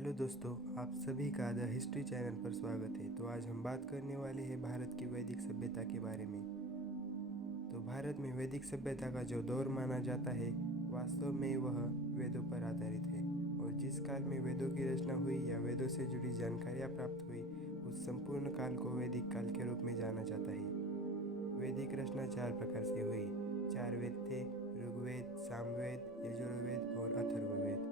Hello दोस्तों, आप सभी का द हिस्ट्री चैनल पर स्वागत है। तो आज हम बात करने वाले हैं भारत की वैदिक सभ्यता के बारे में। तो भारत में वैदिक सभ्यता का जो दौर माना जाता है, वास्तव में वह वेदों पर आधारित है। और जिस काल में वेदों की रचना हुई या वेदों से जुड़ी जानकारियाँ प्राप्त हुई, उस संपूर्ण काल को वैदिक काल के रूप में जाना जाता है। वैदिक रचना चार प्रकार से हुई। चार वेद थे: ऋग्वेद, सामवेद, यजुर्वेद और अथर्ववेद।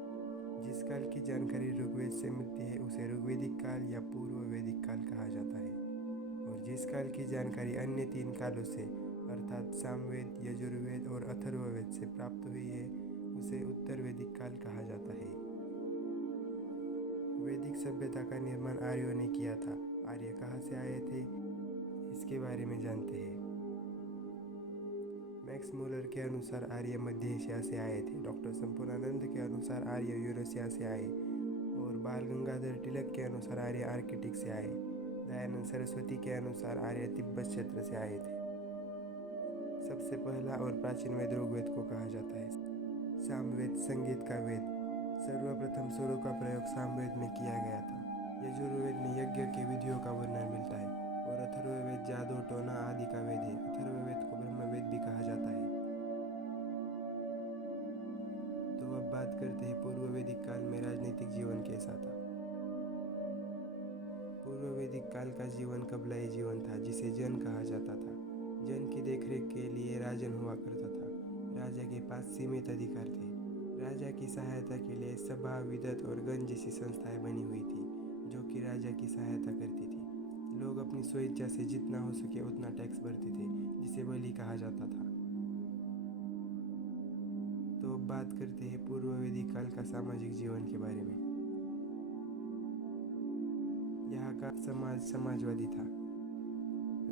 जिस काल की जानकारी ऋग्वेद से मिलती है उसे ऋग्वैदिक काल या पूर्व वैदिक काल कहा जाता है। और जिस काल की जानकारी अन्य तीन कालों से अर्थात सामवेद, यजुर्वेद और अथर्ववेद से प्राप्त हुई है उसे उत्तर वैदिक काल कहा जाता है। वैदिक सभ्यता का निर्माण आर्यों ने किया था। आर्य कहाँ से आए थे, इसके बारे में जानते हैं। मैक्स मूलर के अनुसार आर्य मध्य एशिया से आए थे। डॉक्टर संपूर्णानंद के अनुसार आर्य यूरेशिया से आए। और बाल गंगाधर तिलक के अनुसार आर्य आर्किटिक से आए। दयानंद सरस्वती के अनुसार आर्य तिब्बत क्षेत्र से आए थे। सबसे पहला और प्राचीन वेद ऋग्वेद को कहा जाता है। सामवेद संगीत का वेद। सर्वप्रथम स्वरों का प्रयोग सामवेद में किया गया था। यजुर्वेद में यज्ञ के विधियों का वर्णन मिलता है। और अथर्ववेद जादू टोना आदि का वेद है। अथर्ववेद को ब्रह्मवेद भी कहा जाता है। तो अब बात करते हैं पूर्व वैदिक काल में राजनीतिक जीवन कैसा था। पूर्व वैदिक काल का जीवन कबीलाई जीवन था, जिसे जन कहा जाता था। जन की देखरेख के लिए राजन हुआ करता था। राजा के पास सीमित अधिकार थे। राजा की सहायता के लिए सभा, विदत और गण जैसी संस्थाएं बनी हुई थी, जो कि राजा की सहायता करती थी। लोग अपनी स्वेच्छा से जितना हो सके उतना टैक्स भरते थे, जिसे बलि कहा जाता था। तो अब बात करते हैं पूर्व वैदिक काल का सामाजिक जीवन के बारे में। यहाँ का समाज समाजवादी था।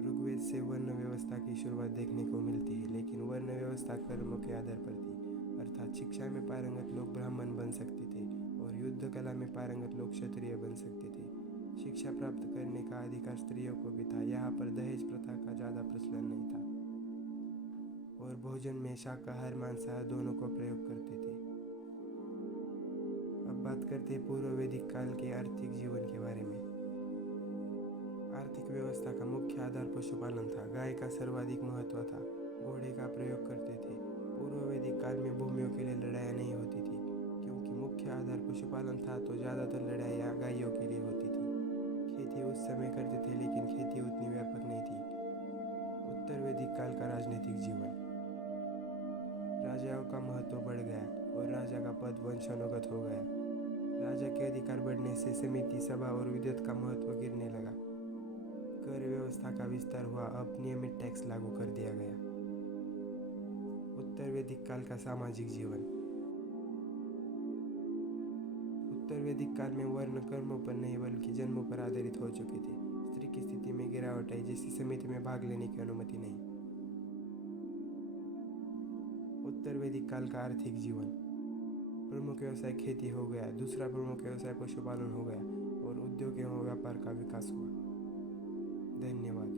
ऋग्वेद से वर्ण व्यवस्था की शुरुआत देखने को मिलती है, लेकिन वर्ण व्यवस्था कर्मों के आधार पर थी। अर्थात शिक्षा में पारंगत लोग ब्राह्मण बन सकते थे और युद्ध कला में पारंगत लोग क्षत्रिय बन सकते थे। शिक्षा प्राप्त करने का अधिकार स्त्रियों को भी था। यहाँ पर दहेज प्रथा का ज़्यादा प्रचलन नहीं था। और भोजन में शाकाहार मांसाहार दोनों को प्रयोग करते थे। अब बात करते हैं पूर्व वैदिक काल के आर्थिक जीवन के बारे में। आर्थिक व्यवस्था का मुख्य आधार पशुपालन था। गाय का सर्वाधिक महत्व था। घोड़े का प्रयोग करते थे। पूर्व वैदिक काल में भूमियों के लिए लड़ाइयाँ नहीं होती थी, क्योंकि मुख्य आधार पशुपालन था, तो ज़्यादातर लड़ाइयाँ गायों के लिए होती थी। खेती उस समय करते थे, लेकिन खेती उतनी व्यापक नहीं थी। उत्तर वैदिक काल का राजनीतिक जीवन। राजाओं का महत्व बढ़ गया और राजा का पद वंशानुगत हो गया। राजा के अधिकार बढ़ने से समिति, सभा और विद्युत का महत्व गिरने लगा। कर व्यवस्था का विस्तार हुआ। अब नियमित टैक्स लागू कर दिया गया। उत्तर वैदिक काल का सामाजिक जीवन। उत्तर वैदिक काल में वर्ण कर्मों पर नहीं बल्कि जन्मों पर आधारित हो चुके थे। स्त्री की स्थिति में गिरावट आई, जिससे समिति में भाग लेने की अनुमति नहीं। उत्तर वैदिक काल का आर्थिक जीवन। प्रमुख व्यवसाय खेती हो गया। दूसरा प्रमुख व्यवसाय पशुपालन हो गया और उद्योग एवं व्यापार का विकास हुआ। धन्यवाद।